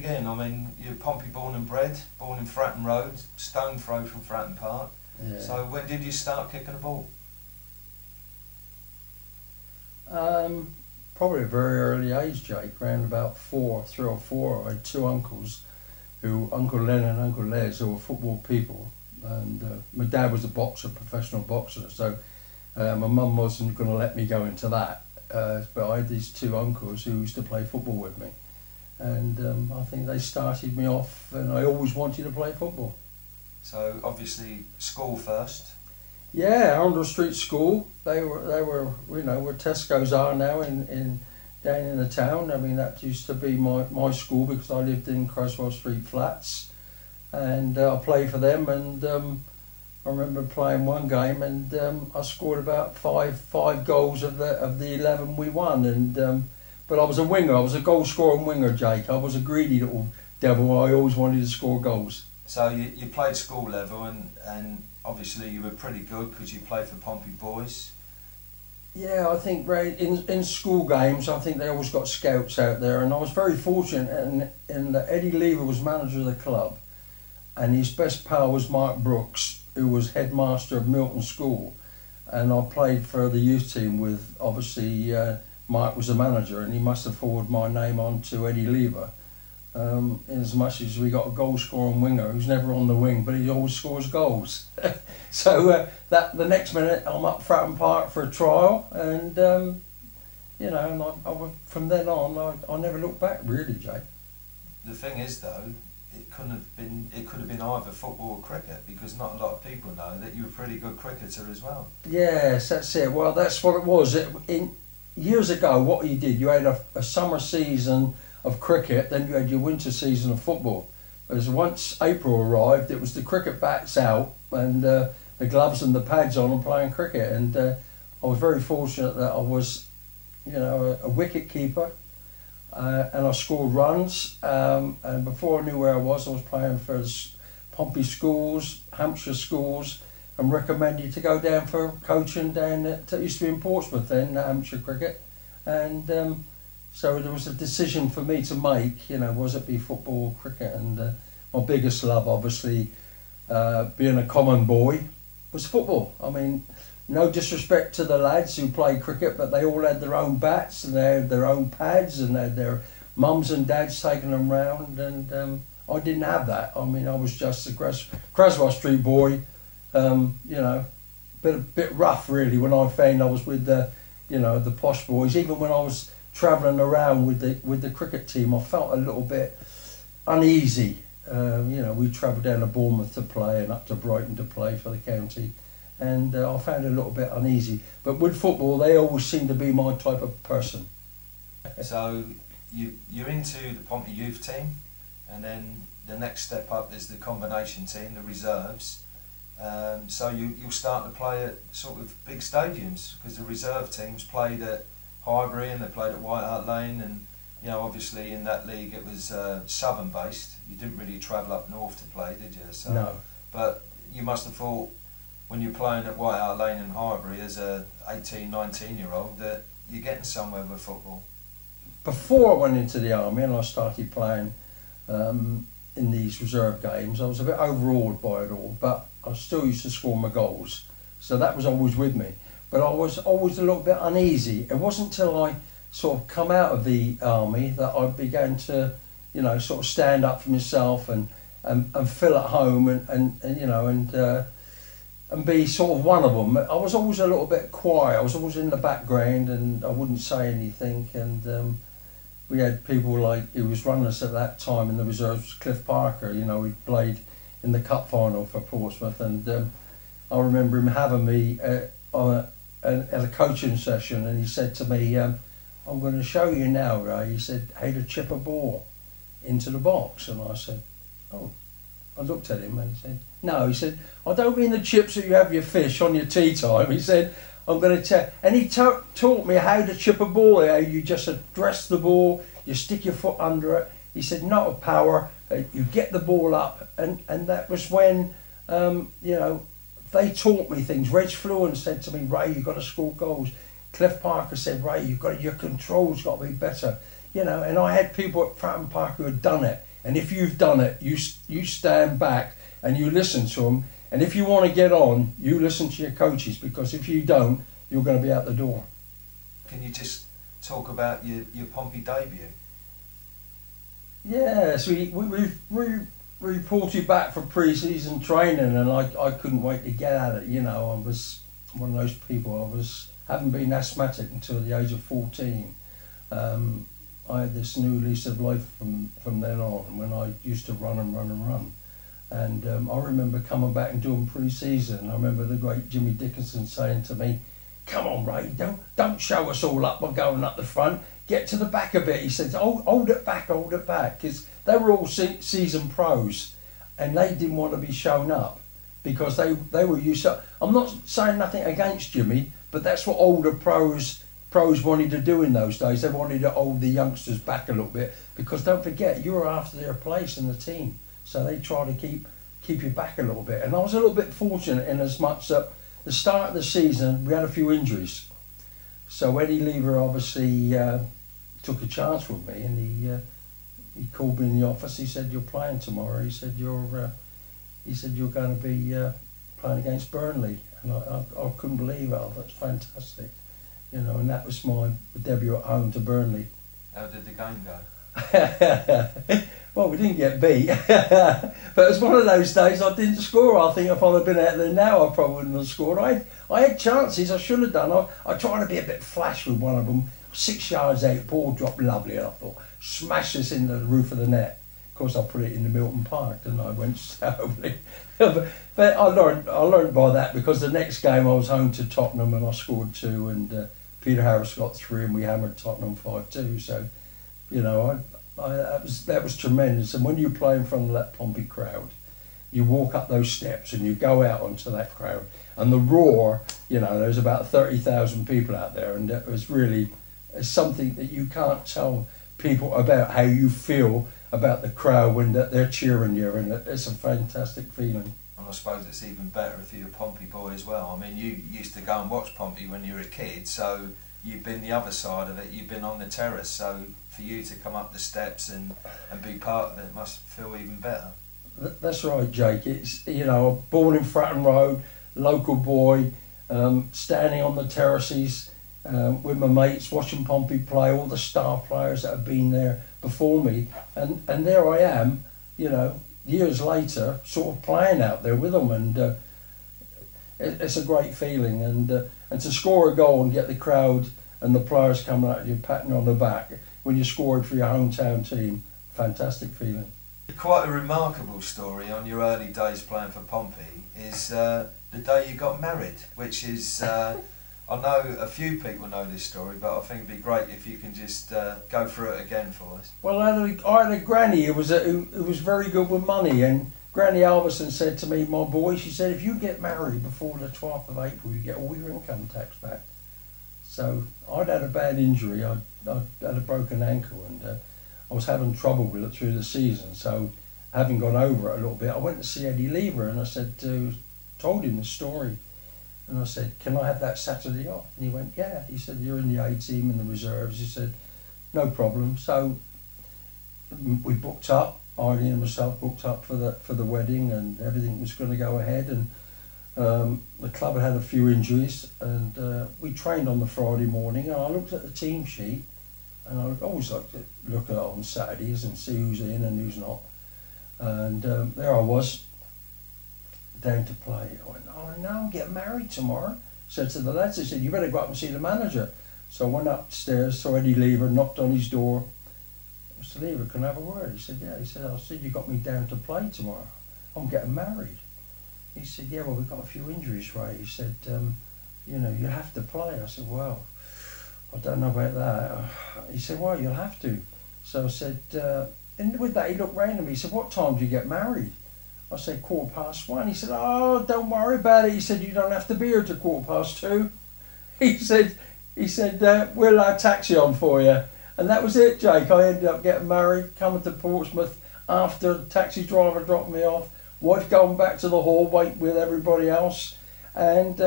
begin? I mean, you're Pompey born and bred, born in Fratton Road, stone throw from Fratton Park. Yeah. So when did you start kicking a ball? Probably a very early age, Jake. Around about 3 or 4. I had 2 uncles, Uncle Len and Uncle Les, who were football people. And my dad was a boxer, professional boxer, so my mum wasn't going to let me go into that. But I had these 2 uncles who used to play football with me. And I think they started me off, and I always wanted to play football. So obviously school first. Yeah, Arundel Street School. They were, you know, where Tesco's are now down in the town. I mean, that used to be my school because I lived in Creswell Street Flats, and I played for them. And I remember playing one game, and I scored about five goals of the 11 we won. And but I was a winger. I was a goal scoring winger, Jake. I was a greedy little devil. I always wanted to score goals. So you played school level, and obviously you were pretty good because you played for Pompey boys. Yeah, I think Ray, in school games, I think they always got scouts out there, and I was very fortunate in that Eddie Lever was manager of the club, and his best pal was Mark Brooks, who was headmaster of Milton School, and I played for the youth team with, obviously, Mark was the manager, and he must have forwarded my name on to Eddie Lever. In as much as we got a goal scoring winger who's never on the wing, but he always scores goals. So that the next minute I'm up Fratton Park for a trial, and you know, and from then on I never looked back really, Jay. The thing is though, it could have been either football or cricket, because not a lot of people know that you were a pretty good cricketer as well. Yes, that's it. Well, that's what it was. Years ago, what you did, you had a summer season of cricket, then you had your winter season of football. As once April arrived, it was the cricket bats out and the gloves and the pads on and playing cricket. And I was very fortunate that I was, you know, a wicket keeper, and I scored runs. And before I knew where I was playing for Pompey schools, Hampshire schools, and recommended to go down for coaching down at, it used to be in Portsmouth then, Hampshire cricket. And so there was a decision for me to make, you know, was it be football or cricket? And my biggest love, obviously, being a common boy, was football. I mean, no disrespect to the lads who played cricket, but they all had their own bats and they had their own pads and they had their mums and dads taking them round, and I didn't have that. I mean, I was just a Creswell Street boy, you know, a bit rough really when I found I was with the, you know, the posh boys. Even when I was travelling around with the cricket team, I felt a little bit uneasy. You know, we travelled down to Bournemouth to play and up to Brighton to play for the county, and I found it a little bit uneasy. But with football, they always seemed to be my type of person. So you're into the Pompey youth team, and then the next step up is the combination team, the reserves. So you'll start to play at sort of big stadiums, because the reserve teams played at Highbury and they played at White Hart Lane, and you know, obviously in that league it was southern based. You didn't really travel up north to play, did you? So, no. But you must have thought when you're playing at White Hart Lane and Highbury as a 18, 19-year-old that you're getting somewhere with football. Before I went into the army and I started playing in these reserve games, I was a bit overawed by it all, but I still used to score my goals, so that was always with me. But I was always a little bit uneasy. It wasn't until I sort of come out of the army that I began to, you know, sort of stand up for myself and feel at home and you know, and be sort of one of them. I was always a little bit quiet. I was always in the background and I wouldn't say anything. And we had people like, who was running us at that time in the reserves, Cliff Parker. You know, he played in the cup final for Portsmouth, and I remember him having me at a coaching session, and he said to me, I'm going to show you now, Ray. He said, how to chip a ball into the box. And I said, oh. I looked at him and he said, no. He said, I don't mean the chips that you have your fish on your tea time. He said, I'm going to tell. And he taught me how to chip a ball, how you just address the ball, you stick your foot under it. He said, not with power, you get the ball up. And that was when, you know, they taught me things. Reg Fluent said to me, Ray, you've got to score goals. Cliff Parker said, Ray, your control's got to be better. You know, and I had people at Fratton Park who had done it. And if you've done it, you stand back and you listen to them. And if you want to get on, you listen to your coaches, because if you don't, you're going to be out the door. Can you just talk about your Pompey debut? Yes, we reported back for pre-season training, and I couldn't wait to get at it. You know, I was one of those people. Hadn't been asthmatic until the age of 14. I had this new lease of life from then on, when I used to run. And I remember coming back and doing pre-season. I remember the great Jimmy Dickinson saying to me, "Come on, Ray, don't show us all up by going up the front. Get to the back a bit." He said, hold it back, because they were all seasoned pros, and they didn't want to be shown up because they were used to. I'm not saying nothing against Jimmy, but that's what older pros wanted to do in those days. They wanted to hold the youngsters back a little bit, because don't forget, you were after their place in the team, so they try to keep you back a little bit. And I was a little bit fortunate in as much that the start of the season we had a few injuries, so Eddie Lever obviously took a chance with me, and he called me in the office. He said, "You're playing tomorrow." He said, "You're going to be playing against Burnley." And I couldn't believe it. I thought, that's fantastic, you know. And that was my debut at home to Burnley. How did the game go? Well, we didn't get beat, but it was one of those days I didn't score. I think if I'd have been out there now, I probably wouldn't have scored. I had chances, I should have done. I tried to be a bit flash with one of them. 6 yards out, ball dropped lovely, and I thought, smash this into the roof of the net. Of course, I put it in the Milton Park, and I went sourly. But I learned by that, because the next game I was home to Tottenham and I scored 2, and Peter Harris got 3, and we hammered Tottenham 5-2. So, you know, that was tremendous. And when you play in front of that Pompey crowd, you walk up those steps and you go out onto that crowd, and the roar, you know, there's about 30,000 people out there, and it was really something that you can't tell people about, how you feel about the crowd when they're cheering you, and it's a fantastic feeling. And I suppose it's even better if you're a Pompey boy as well. I mean, you used to go and watch Pompey when you were a kid, so you've been the other side of it, you've been on the terrace, so for you to come up the steps and be part of it must feel even better. That's right, Jake. It's, you know, born in Fratton Road, local boy, standing on the terraces with my mates, watching Pompey play, all the star players that have been there before me, and there I am, you know, years later, sort of playing out there with them, and it's a great feeling, and to score a goal and get the crowd and the players coming at you, patting you on the back when you scored for your hometown team, fantastic feeling. Quite a remarkable story on your early days playing for Pompey is the day you got married, which is, I know a few people know this story, but I think it'd be great if you can just go through it again for us. Well, I had a granny who was very good with money, and Granny Alverson said to me, "My boy," she said, "if you get married before the 12th of April, you get all your income tax back." So I'd had a bad injury. I had a broken ankle, and I was having trouble with it through the season. So, having got over it a little bit, I went to see Eddie Lever, and I told him the story, and I said, "Can I have that Saturday off?" And he went, "Yeah." He said, "You're in the A team and the reserves." He said, "No problem." So we booked up. Eileen and myself booked up for the wedding, and everything was going to go ahead. And the club had a few injuries, and we trained on the Friday morning. And I looked at the team sheet, and I always like to look at it on Saturdays and see who's in and who's not. And there I was, down to play. I went, "Oh no, I'm getting married tomorrow." Said to the lads, I said, "You better go up and see the manager." So I went upstairs, saw Eddie Lever, knocked on his door. "Mr. Lever, can I have a word?" He said, "Yeah." He said, "I said you got me down to play tomorrow. I'm getting married." He said, "Yeah, well, we've got a few injuries, Ray." He said, "You know, you have to play." I said, "Well, I don't know about that." He said, "Well, you'll have to." So I said, and with that he looked round at me. He said, "What time do you get married?" I said, 1:15. He said, "Oh, don't worry about it." He said, "You don't have to be here till 2:15. He said, "We'll have a taxi on for you." And that was it, Jake. I ended up getting married, coming to Portsmouth after the taxi driver dropped me off. Wife going back to the hall, wait with everybody else. And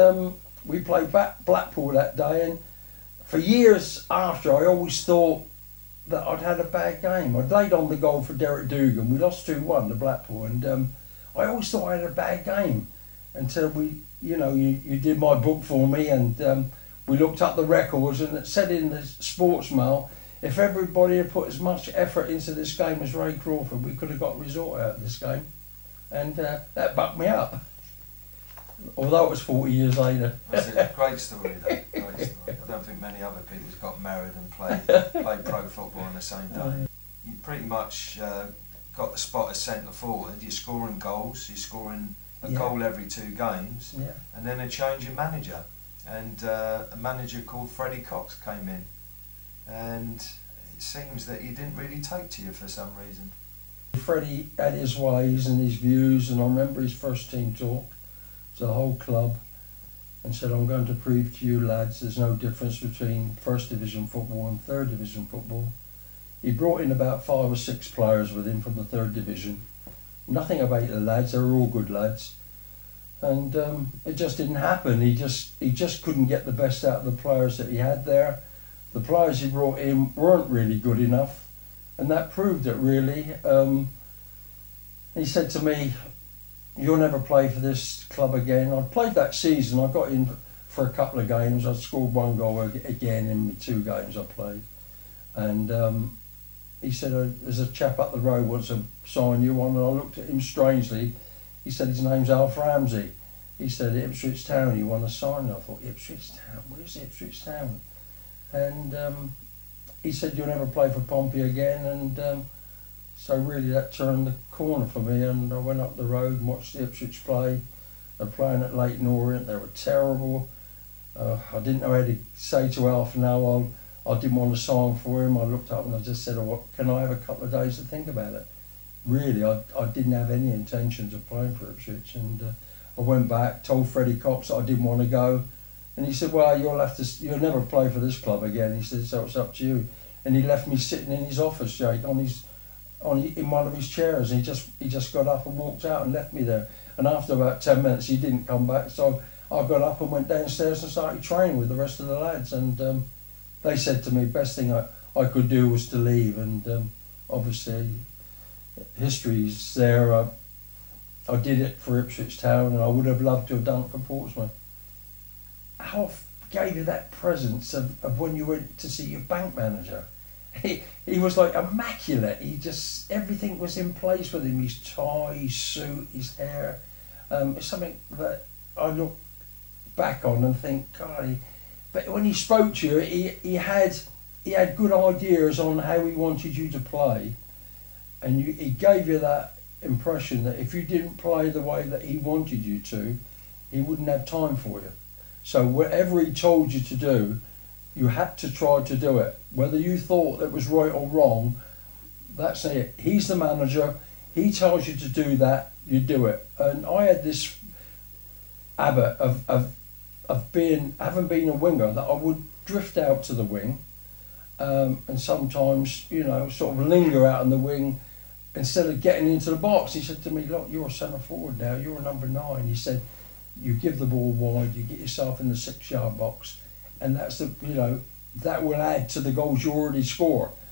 we played Blackpool that day. And for years after, I always thought that I'd had a bad game. I'd laid on the goal for Derek Dugan. We lost 2-1 to Blackpool, and I always thought I had a bad game until you did my book for me, and we looked up the records, and it said in the Sports Mail, if everybody had put as much effort into this game as Ray Crawford, we could have got a result out of this game, and that bucked me up. Although it was 40 years later. That's a great story, though. Great story. I don't think many other people have got married and played pro football on the same day. You pretty much got the spot as centre forward. You're scoring goals. You're scoring a goal every 2 games, and then a change in manager, and a manager called Freddie Cox came in, and it seems that he didn't really take to you for some reason. Freddie had his ways and his views, and I remember his first team talk to the whole club and said, I'm going to prove to you lads there's no difference between First Division football and Third Division football. He brought in about 5 or 6 players with him from the Third Division. Nothing about the lads, they were all good lads, and it just didn't happen. He just couldn't get the best out of the players that he had there. The players he brought in weren't really good enough, and that proved it really. He said to me, you'll never play for this club again. I played that season, I got in for a couple of games, I scored 1 goal again in the 2 games I played, and he said, there's a chap up the road wants to sign you on, and I looked at him strangely. He said his name's Alf Ramsey. He said Ipswich Town, you want to sign? And I thought, Ipswich Town, where's Ipswich Town? And he said, you'll never play for Pompey again, and so really that turned the corner for me, and I went up the road and watched the Ipswich play. They're playing at Leyton Orient, they were terrible. I didn't know how to say to Alf now I didn't want to sign for him. I looked up and I just said, oh, can I have a couple of days to think about it? Really, I didn't have any intentions of playing for Ipswich, and I went back, told Freddie Cox that I didn't want to go, and he said, well, you'll never play for this club again. He said, so it's up to you. And he left me sitting in his office, Jake, in one of his chairs. He just got up and walked out and left me there. And after about 10 minutes, he didn't come back. So I got up and went downstairs and started training with the rest of the lads. And they said to me, best thing I could do was to leave. And obviously, history's there. I did it for Ipswich Town, and I would have loved to have done it for Portsmouth. Alf gave you that presence of when you went to see your bank manager. He was like immaculate. Everything was in place with him. His tie, his suit, his hair. It's something that I look back on and think, God. But when he spoke to you, he had good ideas on how he wanted you to play, and he gave you that impression that if you didn't play the way that he wanted you to, he wouldn't have time for you. So whatever he told you to do, you had to try to do it. Whether you thought that was right or wrong, that's it. He's the manager. He tells you to do that, you do it. And I had this habit of having been a winger, that I would drift out to the wing, and sometimes, sort of linger out on the wing instead of getting into the box. He said to me, look, you're a centre forward now, you're a number 9. He said, you give the ball wide, you get yourself in the 6-yard box, and that's that will add to the goals you already score.